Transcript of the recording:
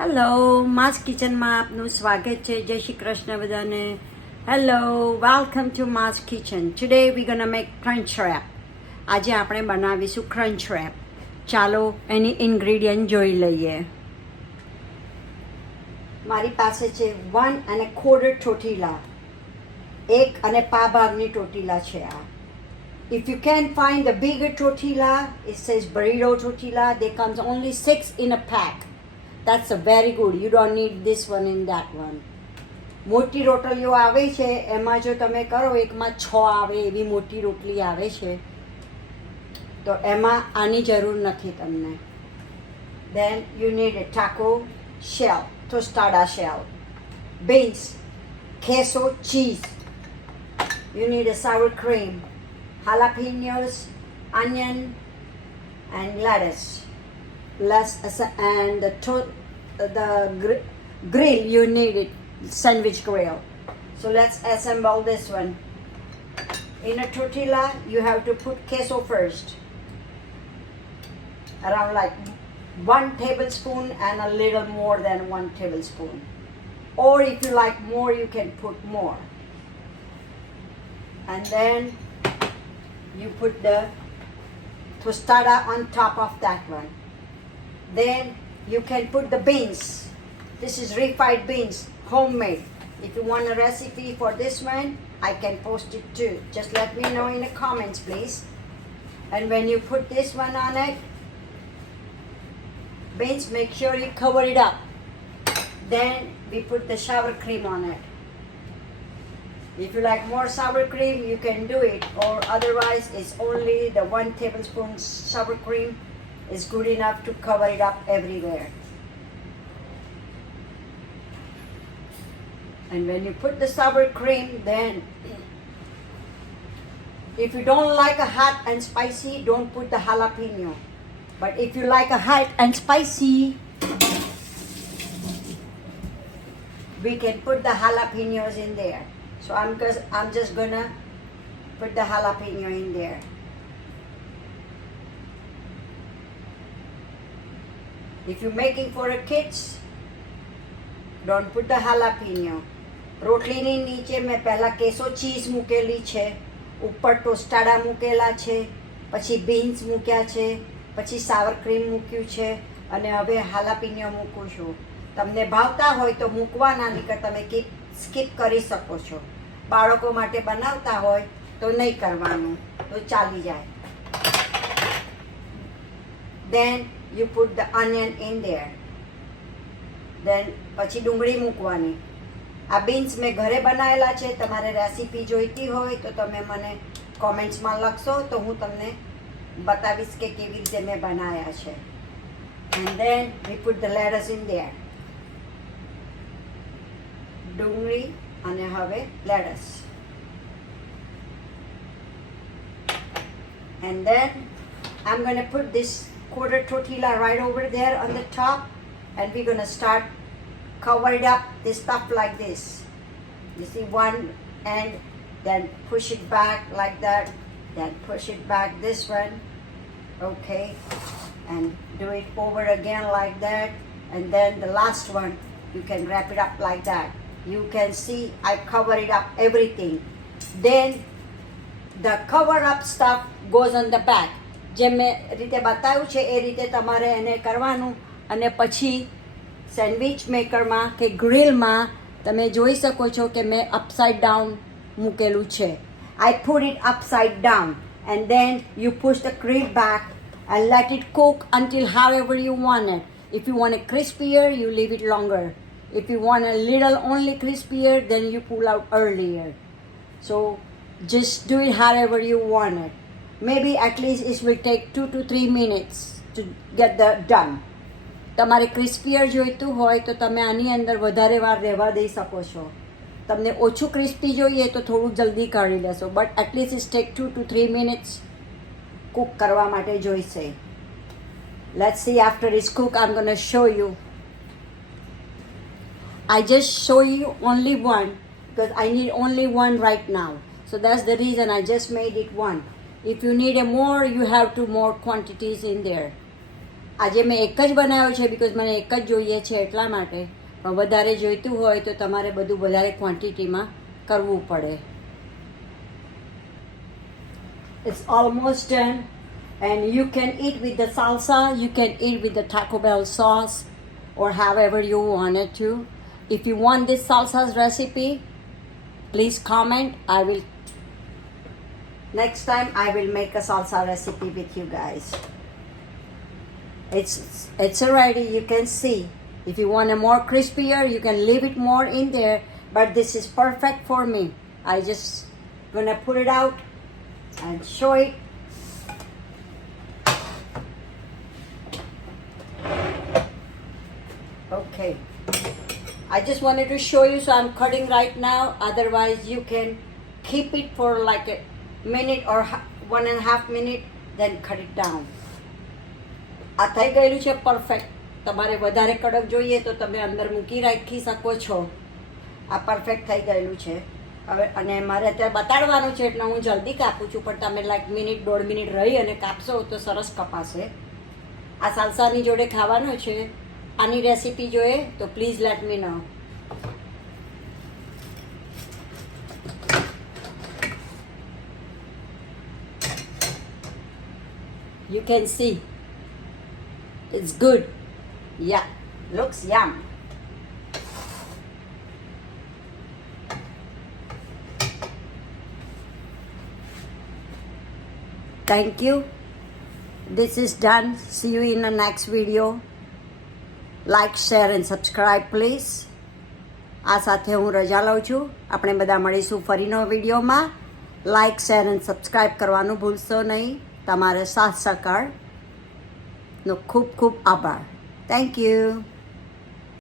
હેલો, માસ કિચનમાં આપનું સ્વાગત છે. જય શ્રી કૃષ્ણ બધાને. Hello, welcome to Mas kitchen. Today we gonna make crunch wrap. આજે આપણે બનાવીશું ક્રંચ રેપ. ચાલો એની ઇન્ગ્રીડિયન્ટ જોઈ લઈએ. મારી પાસે છે 1¼ ટોટીલા, 1 ભાગની ટોટીલા છે આ. If you can find the bigger tortilla, it says burrito tortilla, there comes only 6 in a pack. That's a very good. You don't need this one in that one. મોટી રોટલીઓ આવે છે એમાં જો તમે કરો એકમાં 6 આવે એવી મોટી રોટલી આવે છે તો એમાં આની જરૂર નથી તમને. Then you need a taco shell, tostada shell, beans, queso, cheese. You need a sour cream, jalapenos, onion, and lettuce. And the grill, you need it, sandwich grill. So let's assemble this one. In a tortilla, you have to put queso first, around like 1 tablespoon and a little more than 1 tablespoon. Or if you like more, you can put more. And then you put the tostada on top of that one. Then you can put the beans. This is refried beans, homemade. If you want a recipe for this one, I can post it too. Just let me know in the comments, please. And when you put this one on it, beans, make sure you cover it up. Then we put the sour cream on it. If you like more sour cream, you can do it, or otherwise it's only the 1 tablespoon sour cream is good enough to cover it up everywhere. And when you put the sour cream, then if you don't like a hot and spicy, don't put the jalapeno. But if you like a hot and spicy, we can put the jalapenos in there. So I'm just gonna put the jalapeno in there. If you're making for a kids, don't put the jalapeno. રોટલીની નીચે મેં પહેલાં કેસો ચીઝ મૂકેલી છે, ઉપર ટોસ્ટાડા મૂકેલા છે, પછી બીન્સ મૂક્યા છે, પછી સાવર ક્રીમ મૂક્યું છે અને હવે હાલાપીનો મૂકું છું. તમને ભાવતા હોય તો મૂકવાના, નહીંતર તમે સ્કીપ કરી શકો છો. બાળકો માટે બનાવતા હોય તો નહીં કરવાનું, તો ચાલી જાય. Then you put the onion in there. Then પછી ડુંગળી મૂકવાની. આ બીન્સ મેં ઘરે બનાવેલા છે. તમારે રેસીપી જોઈતી હોય તો તમે મને કોમેન્ટ્સમાં લખશો તો હું તમને બતાવીશ કે કેવી રીતે મેં બનાવ્યા છે. And then we put the lettuce in there. ડુંગળી અને હવે lettuce. And then I'm going to put this quarter tortilla right over there on the top, and we're going to start cover it up this stuff like this. You see one end, then push it back like that, then push it back this one, okay, and do it over again like that, and then the last one you can wrap it up like that. You can see I cover it up everything. Then the cover up stuff goes on the back. જે મેં રીતે બતાવ્યું છે એ રીતે તમારે એને કરવાનું. અને પછી સેન્ડવિચ મેકરમાં કે ગ્રીલમાં તમે જોઈ શકો છો કે મેં અપસાઇડ ડાઉન મૂકેલું છે. I put it upside down, and then you push the grill back and let it cook until however you want it. If you want it crispier, you leave it longer. If you want a little only crispier, then you pull out earlier. So just do it however you want it. Maybe at least it will take 2 to 3 minutes to get the done. તમારે ક્રિસ્પીયર જોઈતું હોય તો તમે આની અંદર વધારે વાર રહેવા દઈ શકો છો. તમને ઓછું ક્રિસ્પી જોઈએ તો થોડું જલ્દી કાઢી લેશો. But at least it take 2 to 3 minutes cook કરવા માટે જોઈશે. Let's see after it's cook I am gonna show you. I just show you only one because I need only one right now. So that's the reason I just made it one. If you need a more, you have 2 more quantities in there. આજે મેં એક જ બનાવ્યો છે બિકોઝ મને એક જ જોઈએ છે એટલા માટે. પણ વધારે જોઈતું હોય તો તમારે બધું વધારે ક્વોન્ટિટીમાં કરવું પડે. It's almost done. And you can eat with the salsa, you can eat with the Taco Bell sauce, or however you want it to. If you want this salsa's recipe, please comment. I will, next time I will make a salsa recipe with you guys. It's already, you can see. If you want a more crispier, you can leave it more in there, but this is perfect for me. I just gonna put it out and show it. Okay, I just wanted to show you, so I'm cutting right now. Otherwise you can keep it for like a minute or 1.5 minutes, then cut it down. આ થઈ ગયેલું છે પરફેક્ટ. તમારે વધારે કડક જોઈએ તો તમે અંદર મૂકી રાખી શકો છો. આ પરફેક્ટ થઈ ગયેલું છે હવે. અને મારે અત્યારે બતાડવાનું છે એટલે હું જલ્દી કાપું છું, પણ તમે લાઈક મિનિટ 1.5 મિનિટ રહી અને કાપશો તો સરસ કપાશે. આ સાલસાની જોડે ખાવાનું છે. આની રેસીપી જોઈએ તો please let me know. You can see it's good. Yeah, looks yum. Thank you. This is done. See you in the next video. Like, share and subscribe please. આ સાથે હું રજા લઉં છું. આપણે બધા મળીશું ફરીનો વિડીયોમાં. લાઇક, શેર એન્ડ સબસ્ક્રાઈબ કરવાનું ભૂલશો નહીં. તમારે સાથ સહકારનો ખૂબ ખૂબ આભાર. Thank you.